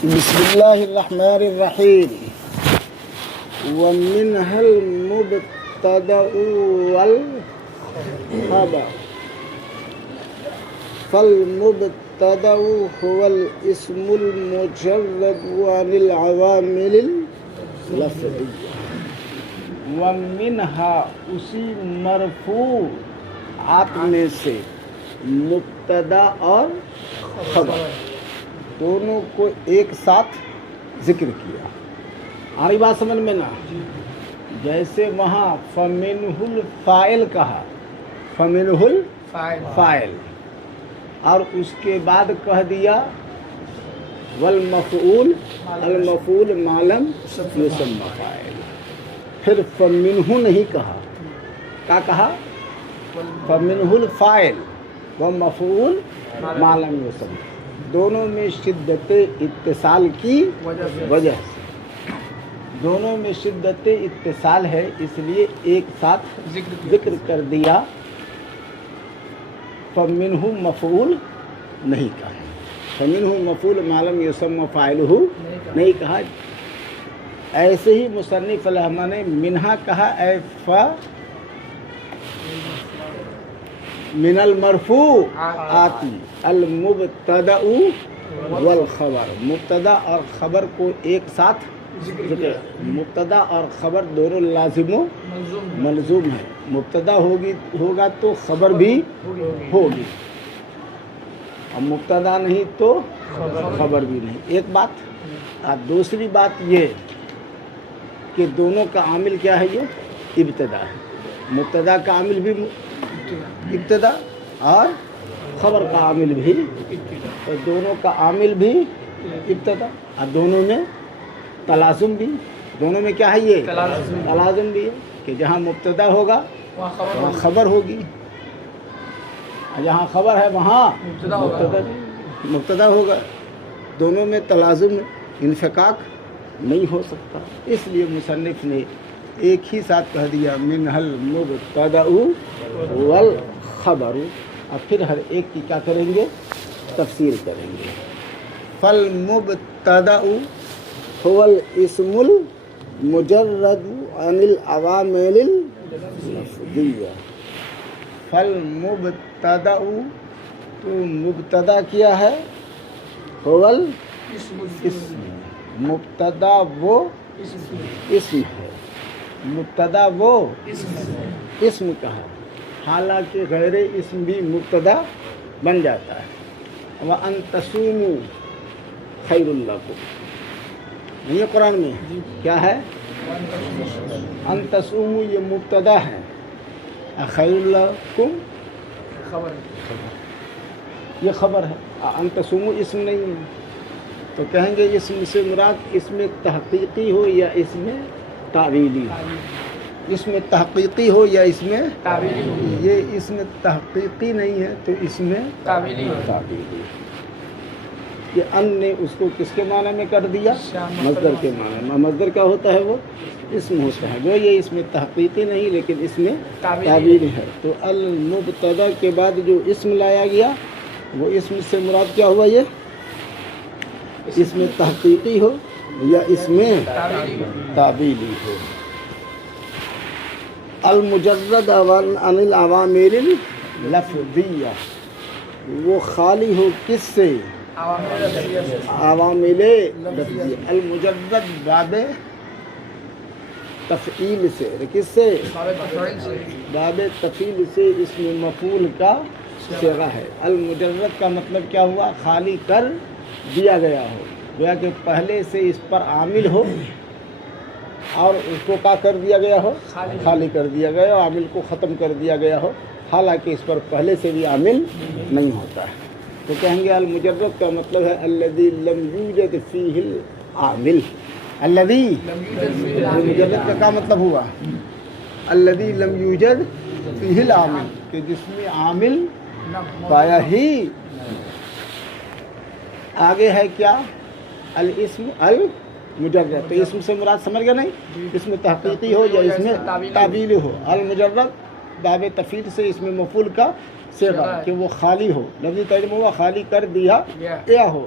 بسم الله الرحمن الرحيم. ومنها المبتدأ والخبر. فالمبتدأ هو الاسم المجرد عن العوامل اللفظية. ومنها اسی مرفوعات میں سے مبتدا اور خبر دونوں کو ایک ساتھ ذکر کیا. آری بات سمجھ میں نا؟ جیسے وہاں فمنہ الفاعل کہا، فمنہ الفاعل، اور اس کے بعد کہہ دیا والمفعول المفعول ما لم یسمى فاعل. پھر فمنہ نہیں کہا، کیا کہا؟ فمنہ الفاعل والمفعول ما لم یسمى. دونوں میں شدت اتصال کی وجہ سے، دونوں میں شدت اتصال ہے، اس لیے ایک ساتھ ذکر کر دیا. فمنہ مفعول نہیں کہا، فمنہ مفعول ما لم یسمى فاعلہ نہیں کہا. ایسے ہی مصنف الرحمٰن نے منہا کہا، اے من المرفوعات المبتدأ والخبر. مبتدا اور خبر کو ایک ساتھ ذکر. مبتدا اور خبر دونوں لازم و ملزوم ہے. مبتدا ہوگا تو خبر بھی ہوگی، اور مبتدا نہیں تو خبر بھی نہیں. ایک بات. اور دوسری بات یہ کہ دونوں کا عامل کیا ہے؟ یہ ابتدا ہے. مبتدا کا عامل بھی ابتدا اور خبر کا عامل بھی، اور دونوں کا عامل بھی ابتدا، اور دونوں میں تلازم بھی. دونوں میں کیا ہے؟ یہ تلازم بھی ہے کہ جہاں مبتدا ہوگا وہاں خبر ہوگی، اور جہاں خبر ہے وہاں مبتدا ہوگا. دونوں میں تلازم انفکاک نہیں ہو سکتا. اس لیے مصنف نے ایک ہی ساتھ کہہ دیا منہ المبتدأ والخبر، اور پھر ہر ایک کی کیا کریں گے؟ تفسیر کریں گے. فالمبتدأ هو الاسم المجرد عن العوامل اللفظیہ. فالمبتدأ تو مبتدا کیا ہے؟ هو الاسم. مبتدا وہ اسم ہے، مبتدا وہ اسم کا ہے. حالانکہ غیر اسم بھی مبتدا بن جاتا ہے. وَأَن تَصُومُوا خَيْرٌ لَكُمْ. یہ قرآن میں کیا ہے؟ ان تصوموا یہ مبتدا ہے، خیر لکم یہ خبر ہے. ان تصوموا اسم نہیں ہے. تو کہیں گے اسم سے مراد اس میں تحقیقی ہو یا اس میں تعویلی ہو؟ اس میں تحقیقی ہو یا اس میں تعویلی ہو؟ یہ اس میں تحقیقی نہیں ہے تو اس میں تعویلی ہو. کہ ان نے اس کو کس کے معنی میں کر دیا؟ مصدر کے معنی میں. مصدر کا ہوتا ہے وہ اسم ہوتا ہے. وہ یہ اس میں تحقیقی نہیں لیکن اس میں تعویلی ہے. تو المبتدا کے بعد جو اسم لایا گیا وہ اسم سے مراد کیا ہوا؟ یہ اس میں تحقیقی ہو یا اس میں تعویلی ہو. المجرد عن العوامل اللفظیہ، وہ خالی ہو کس سے؟ عوامل لفظیہ. المجرد باب تفعیل سے. کس سے؟ باب تفعیل سے. اس میں مفعول کا صیغہ ہے. المجرد کا مطلب کیا ہوا؟ خالی کر دیا گیا ہو. گویا کہ پہلے سے اس پر عامل ہو اور اس کو کیا کر دیا گیا ہو؟ خالی کر دیا گیا ہو. عامل کو ختم کر دیا گیا ہو، حالانکہ اس پر پہلے سے بھی عامل نہیں ہوتا ہے. تو کہیں گے المجرد کا مطلب ہے الذی لم یوجد فیہ العامل. الذی مجرد کا کیا مطلب ہوا؟ الذی لم یوجد فیہ العامل، کہ جس میں عامل پایا ہی. آگے ہے کیا؟ الاسم المجرد. تو اسم سے مراد سمجھ گیا نہیں؟ اس میں تحقیقی ہو یا اس میں تعویلی ہو. المجرد باب تفعیل سے اس میں مفعول کا صیغہ کہ وہ خالی ہو. لفظی ترجمہ ہوا خالی کر دیا گیا ہو.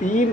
3,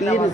3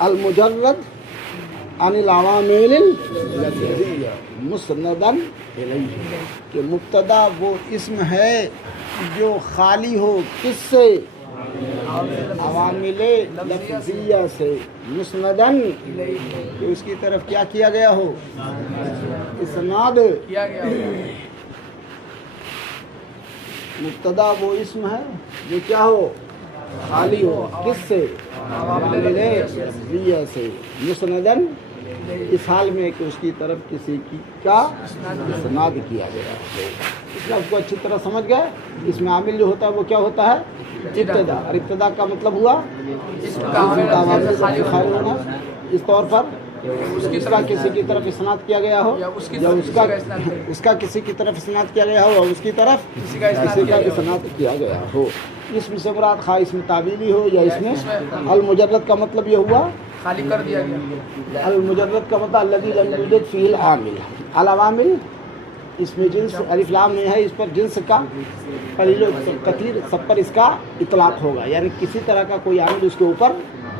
المجرد عن العوامل اللفظیہ مسندن الیہ کہ مبتدا وہ اسم ہے جو خالی ہو کس سے؟ عوامل لفظیہ سے، مسندن کہ اس کی طرف کیا گیا ہو؟ اسناد کیا گیا مبتدا وہ اسم ہے جو کیا ہو؟ خالی ہو کس سے؟ عوامل لفظیہ سے، مسندن اس حال میں کہ اس کی طرف کسی کا اسناد کیا گیا ہے۔ اس لفظ کو اچھی طرح سمجھ گئے؟ اس میں عامل جو ہوتا ہے وہ کیا ہوتا ہے؟ ابتدا، اور ابتدا کا مطلب ہوا عوامل سے خالی ہونا۔ اس طور پر اس کا کسی کی طرف اسناد کیا گیا ہو، یا اس کا کسی کی طرف اسناد کیا گیا ہو، اور اس کی طرف کسی کا اسناد کیا گیا ہو۔ اسم سے مراد خواہ اسم تعبیلی ہو یا اس میں المجرد کا مطلب یہ ہوا خالی کر دیا گیا۔ المجرد کا مطلب الذی لم یوجد فیہ العامل، العوامل اس میں جنس الف لام نہیں ہے، اس پر جنس کا قلیل و کثیر سب پر اس کا اطلاق ہوگا، یعنی کسی طرح کا کوئی عامل اس کے اوپر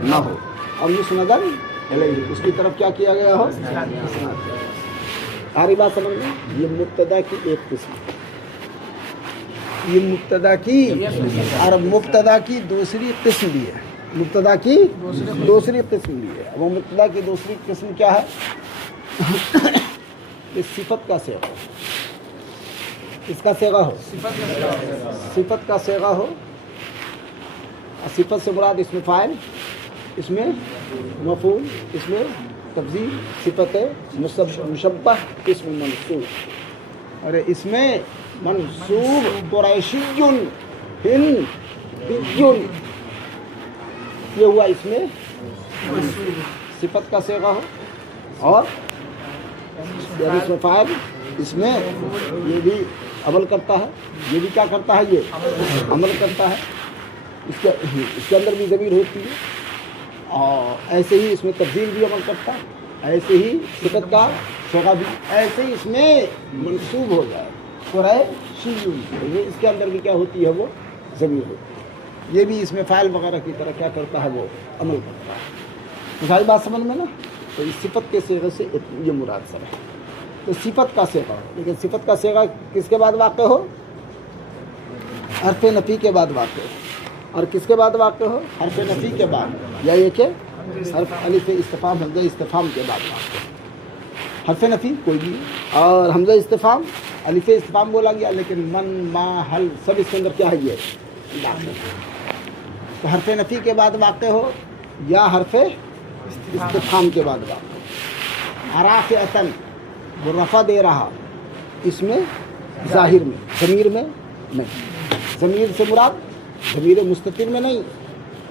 نہ ہو، اور مسندن الیہ اس کی طرف کیا گیا ہو؟ ساری بات سمجھ میں؟ یہ مبتدا کی ایک قسم، یہ مبتدا کی، اور مبتدا کی دوسری قسم بھی ہے، مبتدا کی دوسری قسم بھی ہے۔ وہ مبتدا کی دوسری قسم کیا ہے؟ کہ صفت کا صیغہ، اس کا صیغہ ہو، صفت کا صیغہ ہو، صفت سے مراد اس میں فاعل، اس میں مفعول، اس میں تفضیل، صفت مشبہ، اسم منصوب، اور اس میں منصوب قریشی ہندی، یہ ہوا اس میں صفت کا صیغہ ہو، اور یعنی اس میں فاعل، اس میں یہ بھی عمل کرتا ہے، یہ بھی کیا کرتا ہے؟ یہ عمل کرتا ہے، اس کے اندر بھی ضمیر ہوتی ہے، اور ایسے ہی اس میں تبدیل بھی عمل کرتا ہے، ایسے ہی صفت کا صیغہ بھی، ایسے ہی اس میں منصوب ہو جائے قریشی، یہ اس کے اندر بھی کیا ہوتی ہے؟ وہ ضمیر ہوتی ہے، یہ بھی اس میں فاعل وغیرہ کی طرح کیا کرتا ہے؟ وہ عمل کرتا ہے۔ ساری بات سمجھ میں نا؟ تو اس صفت کے صیغے سے یہ مراد سب ہے، تو صفت کا صیغہ ہو، لیکن صفت کا صیغہ کس کے بعد واقع ہو؟ حرف نفی کے بعد واقع ہو، اور کس کے بعد واقع ہو؟ حرف نفی کے بعد، یا یہ کہ حرف الف استفہام حمزہ استفہام کے بعد واقع ہو۔ حرف نفی کوئی بھی، اور حمزہ استفہام، الف استفہام بولا گیا، لیکن من، ما، حل سب اس کے اندر کیا ہے؟ یہ داخل ہے۔ تو حرف نفی کے بعد واقع ہو یا حرف استفہام کے بعد واقع ہو۔ رافعۃ وہ رفع دے رہا، اس میں ظاہر میں، ضمیر میں نہیں، ضمیر سے مراد ضمیر مستتر میں نہیں،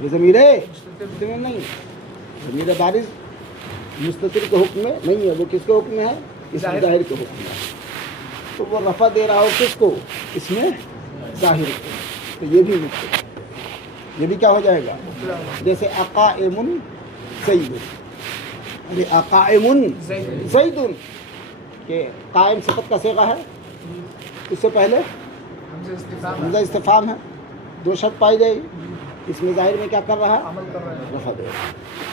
یہ ضمیر مستتر میں نہیں، ضمیر بارز مستتر کے حکم میں نہیں ہے، وہ کس کے حکم میں ہے؟ اس میں ظاہر کے حکم میں ہے۔ تو وہ رفع دے رہا ہو کس کو؟ اس میں ظاہر کو، تو یہ بھی مستتر، یہ بھی کیا ہو جائے گا؟ جیسے اقائم زید، ارے اقائم زید، کہ قائم صفت کا صیغہ ہے، اس سے پہلے حمزہ استفہام ہے، دو شرط پائی جائے گی، اس میں ظاہر میں کیا کر رہا ہے؟ عمل کر رہا ہے۔ رفع دے رہا ہے،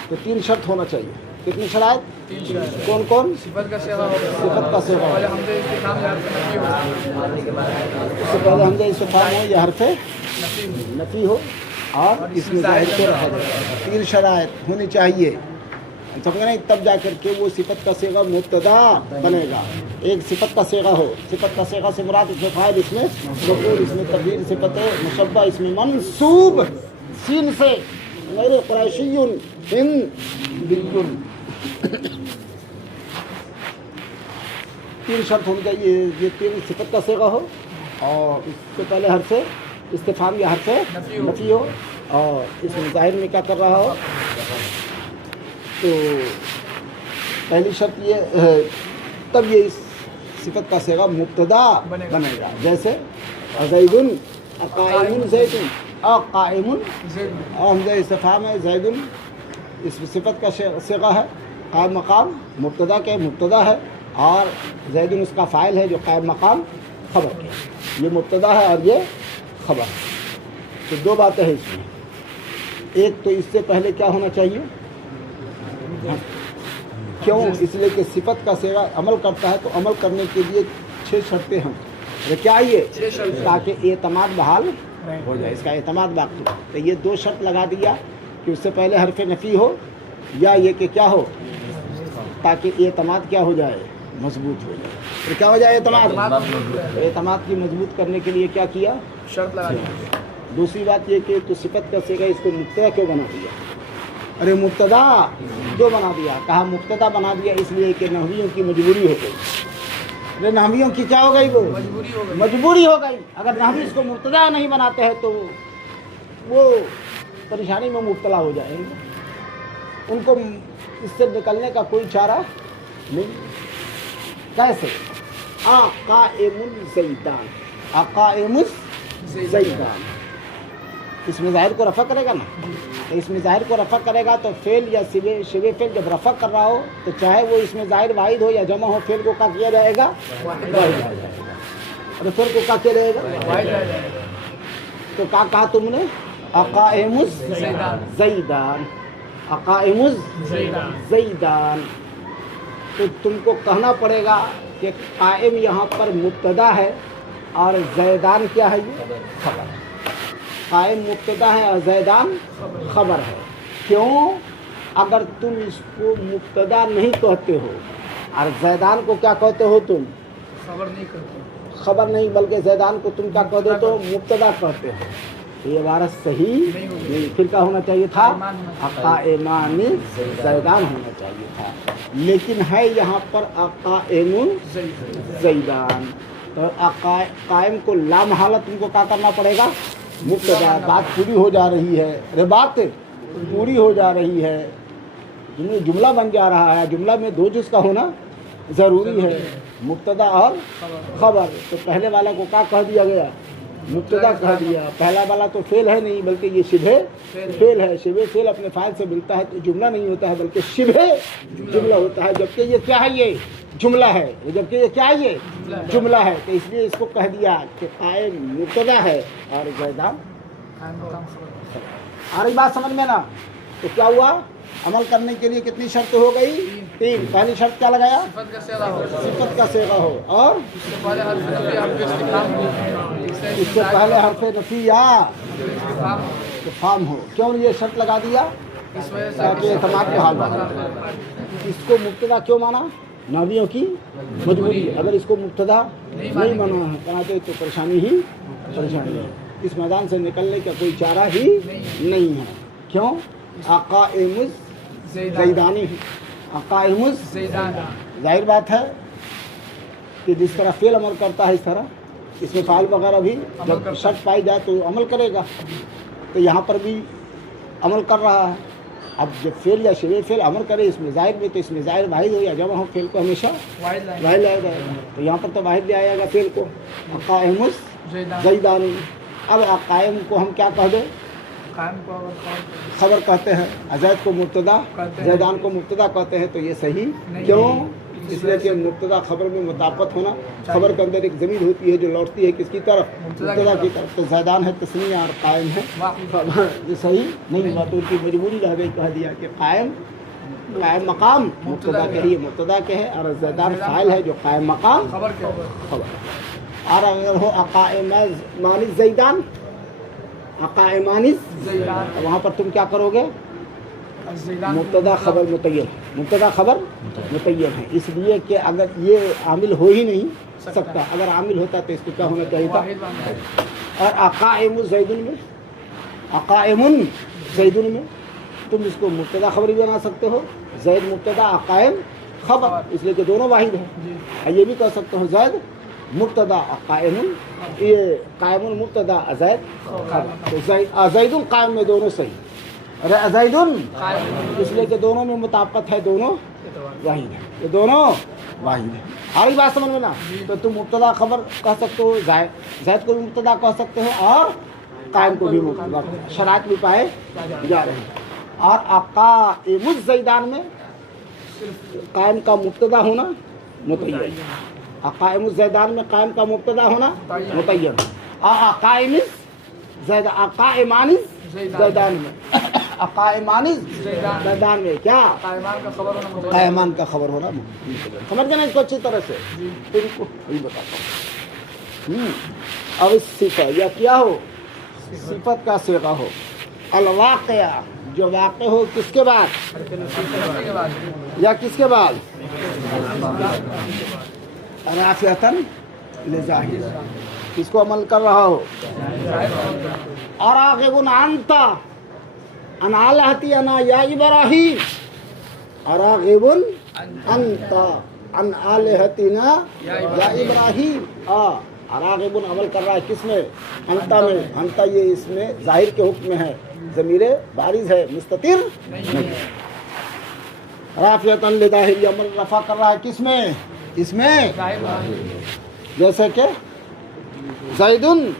تو تین شرط ہونا چاہیے۔ کتنی شرائط؟ تین شرائط۔ کون کون؟ صفت کا صیغہ ہوگا، صفت کا صیغہ پہلے ہو، حمزہ استفہام یا حرف نفی ہو، اس سے پہلے حمزہ استفہام ہو یا حرف نفی ہو، نفی ہو، اور اس میں ظاہر کو رہا جائے۔ تین شرائط ہونی چاہیے، سمجھ نہیں؟ تب جا کر کے وہ صفت کا صیغہ مبتدا بنے گا۔ ایک صفت کا صیغہ ہو، صفت کا صیغہ سے مراد اس میں فاعل، اس میں مفعول، اس میں تبدیل، صفت مشبہ، اس میں منصوب، سین سے غیر قریشی ہندی، تین شرط ہونی چاہیے، یہ تین صفت کا صیغہ ہو، اور اس سے پہلے حرف استفہام یا حرف نفی ہو، اور اس میں ظاہر میں کیا کر رہا ہو۔ تو پہلی شرط یہ ہے، تب یہ اس صفت کا صیغہ مبتدا بنے گا، جیسے زید قائم زید، قائم حمزہ استفہام ہے، زید اس صفت کا صیغہ ہے، قائم مقام مبتدا کے مبتدا ہے، اور زید اس کا فاعل ہے جو قائم مقام خبر کے، یہ مبتدا ہے اور یہ خبر ہے۔ تو دو باتیں ہیں اس میں، ایک تو اس سے پہلے کیا ہونا چاہیے؟ کیوں؟ اس لیے کہ صفت کا صیغہ عمل کرتا ہے تو عمل کرنے کے لیے 6 شرطیں ہیں. کیا یہ؟ تاکہ اعتماد بحال ہو جائے، اس کا اعتماد باقی ہو. تو یہ 2 شرط لگا دیا کہ اس سے پہلے حرف نفی ہو یا یہ کہ کیا ہو، تاکہ اعتماد کیا ہو جائے، مضبوط ہو جائے. تو کیا ہو جائے؟ اعتماد کی مضبوط کرنے کے لیے کیا کیا؟ شرط لگا دی. دوسری بات یہ کہ تو صفت کا صیغہ اس کو مبتدا کیوں بنا دیا؟ ارے مبتدا کیوں بنا دیا؟ کہا مبتدا بنا دیا اس لیے کہ نحویوں کی مجبوری ہو گئی. ارے نحویوں کی کیا ہو گئی؟ وہ مجبوری ہو گئی. مجبوری ہو گئی. اگر نحوی اس کو مبتدا نہیں بناتے ہیں تو وہ پریشانی میں مبتلا ہو جائیں گے. ان کو اس سے نکلنے کا کوئی چارہ نہیں. کیسے؟ قائم زیدان، قائم زیدان. اس میں ظاہر کو رفع کرے گا نا، تو اس میں ظاہر کو رفع کرے گا تو فعل یا شبہ فعل جب رفع کر رہا ہو تو چاہے وہ اس میں ظاہر واحد ہو یا جمع ہو، فعل کو کیا کیا جائے گا؟ واحد آ جائے گا. اور فعل کو کیا کیا جائے گا؟ واحد آ جائے گا. تو کیا کہا تم نے؟ قائم زیدان، قائم زیدان. تو تم کو کہنا پڑے گا کہ قائم یہاں پر مبتدا ہے اور زیدان کیا ہے؟ یہ خبر ہے. قائم مبتدا ہے اور زیدان خبر ہے. کیوں؟ اگر تم اس کو مبتدا نہیں کہتے ہو اور زیدان کو کیا کہتے ہو تم؟ خبر نہیں کرتے. خبر نہیں بلکہ زیدان کو تم کیا کہہ دیتے ہو؟ مبتدا کہتے ہو. یہ عبارت صحیح نہیں. پھر کیا ہونا چاہیے تھا؟ قائمان زیدان ہونا چاہیے تھا. لیکن ہے یہاں پر قائم زیدان. تو قائم کو لام حالت تم کو کیا کرنا پڑے گا؟ مبتدا. بات پوری ہو جا رہی ہے. ارے بات پوری ہو جا رہی ہے. جملہ بن جا رہا ہے. جملہ میں 2 جز کا ہونا ضروری ہے، مبتدا اور خبر. تو پہلے والا کو کیا کہہ دیا گیا؟ مبتدا کہہ دیا. پہلا والا تو فعل ہے نہیں بلکہ یہ شبہ فعل ہے. شبہ فعل اپنے فاعل سے ملتا ہے تو جملہ نہیں ہوتا ہے بلکہ شبہ جملہ ہوتا ہے. جبکہ یہ کیا ہے؟ یہ جملہ ہے. جبکہ یہ کیا ہے؟ یہ جملہ ہے. تو اس لیے اس کو کہہ دیا کہ قائم مبتدا ہے اور زیدان. آ رہی بات سمجھ میں نا؟ تو کیا ہوا؟ عمل کرنے کے لیے کتنی شرط ہو گئی؟ 3. پہلی شرط کیا لگایا؟ صفت کا صیغہ ہو. صفت کا صیغہ ہو. اور اس سے پہلے حرف نفی حرف استفہام ہو. اس سے پہلے حرف نفی یا استفہام ہو. استفہام ہو. کیوں یہ شرط لگا دیا؟ اس وجہ سے تاکہ اعتماد کے حال بنا. اس کو مبتدا کیوں مانا؟ نحویوں کی مجبوری. اگر اس کو مبتدا نہیں مانا ہے تو پریشانی ہی پریشانی ہے. اس میدان سے نکلنے کا کوئی چارہ ہی نہیں ہے. کیوں؟ قائم زیدانی. قائم زیدان. ظاہر بات ہے کہ جس طرح فعل عمل کرتا ہے اس طرح اس میں فعل وغیرہ بھی جب شرط پائی جائے تو عمل کرے گا. تو یہاں پر بھی عمل کر رہا ہے. اب جب فعل یا شبہ فعل عمل کرے اس میں ظاہر میں تو اس میں ظاہر واحد ہو یا جمع ہو فعل کو ہمیشہ واحد لائن. واحد لائے جائے گا. تو یہاں پر تو واحد لے آئے گا فعل کو. قائم زیدان. زیدان. اب قائم کو ہم کیا کہہ دیں؟ قائم کو اگر خبر کہتے ہیں. زید کو مبتدا کہتے ہیں. زیدان کو مبتدا کہتے ہیں. تو یہ صحیح نہیں. کیوں؟ اس لیے کہ مبتدا خبر میں مطابقت ہونا. خبر کے اندر ایک ضمیر ہوتی ہے جو لوٹتی ہے کس کی طرف؟ مبتدا کی طرف. تو زیدان ہے تسنیہ اور قائم ہے خبر. یہ صحیح نہیں ہوا تو ان کی مجبوری رہ گئی. کہہ دیا کہ قائم مقام مبتدا کے ہی مبتدا کے ہے اور زیدان فاعل ہے جو قائم مقام خبر کیا ہو. خبر. اور اگر ہو قائمان زیدان قائمان زیدان. وہاں پر تم کیا کرو گے؟ زیدان مبتدا خبر متعین. مبتدا خبر متعین ہے. اس لیے کہ اگر یہ عامل ہو ہی نہیں سکتا. اگر عامل ہوتا تو اس کو کیا ہونا چاہیے تھا؟ واحد بن جائے. اور قائم زیدن میں قائم زیدن میں تم اس کو مبتدا خبر بھی بنا سکتے ہو. زید مبتدا قائم خبر اس لیے کہ دونوں واحد ہیں. جی. یہ بھی کہہ سکتے ہو زید مبتدا قائم یہ قائم مبتدا زید خبر. تو زید قائم میں دونوں صحیح. ارے زید اس لیے کہ دونوں میں مطابقت ہے. دونوں واحد ہے. یہ دونوں واحد ہے. آئی بات سمجھ میں نا؟ تو تم مبتدا خبر کہہ سکتے ہو. زید کو بھی مبتدا کہہ سکتے ہو اور قائم کو بھی مبتدا. شرائط بھی پائے جا رہے ہیں. اور قائم الزیدان میں قائم کا مبتدا ہونا متعین. قائم الزیدان میں قائم کا مبتدا ہونا متعین. قائم قائمان زیدان میں قائمان زیدان زیدان میں کیا قائمان کا خبر ہونا متوجہ قائمان کا خبر ہونا سمجھ گئے نا اس کو اچھی طرح سے بالکل وہی بتاتا ہوں اب اس صفت یا کیا ہو صفت کا صیغہ ہو الواقعہ جو واقع ہو کس کے بعد کے بعد یا کس کے بعد رافعتاً لظاہر کس کو عمل کر رہا ہو اراغب انت عن آلہتی انا یا ابراہیم اراغب انت عن آلہتنا یا ابراہیم اراغب عمل کر رہا ہے کس میں انتا میں انتا یہ اس میں ظاہر کے حکم میں ہے ضمیر بارز ہے مستتر نہیں رافعتاً لظاہر یہ عمل رفع کر رہا ہے کس میں اس میں جیسے کہ زیدن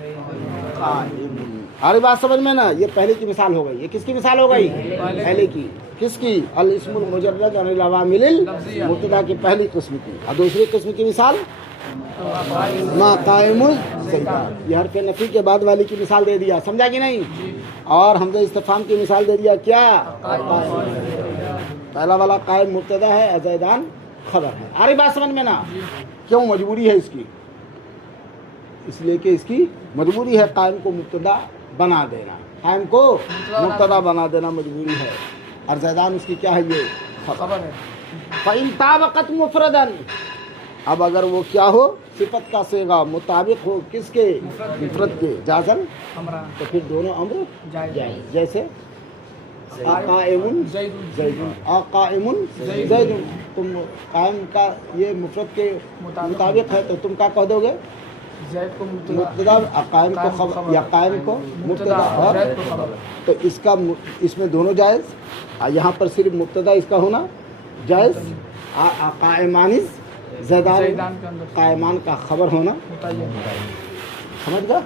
قائم آ رہی بات سمجھ میں نا یہ پہلے کی مثال ہو گئی یہ کس کی مثال ہو گئی پہلے کی کس کی الاسم المجرد عن العوامل المبتدا کی پہلی قسم کی اور دوسری قسم کی مثال ما قائم زیدان یہ حرف نفی کے بعد والی کی مثال دے دیا سمجھا کہ نہیں اور حمزہ استفہام کی مثال دے دیا کیا پہلا والا قائم مبتدا ہے زیدان خبر ہے آ رہی بات سمجھ میں نا کیوں مجبوری ہے اس کی اس لیے کہ اس کی مجبوری ہے قائم کو مبتدا بنا دینا قائم کو مبتدا بنا دینا مجبوری ہے اور زیدان اس کی کیا ہے یہ خبر ہے فَإِن طَابَقَتْ مُفْرَدًا اب اگر وہ کیا ہو صفت کا صیغہ مطابق ہو کس کے مفرد کے جازن امران تو پھر دونوں امر جائز جیسے قائم زید قائم زید تم قائم کا یہ مفرد کے مطابق ہے تو تم کیا کہہ دو گے زید کو مبتدا قائم کو خبر یا قائم کو مبتدا اور زید کو خبر تو اس کا اس میں دونوں جائز یہاں پر صرف مبتدا اس کا ہونا جائز قائمان زیدان زیدان کے اندر قائمان کا خبر ہونا متعین سمجھ گا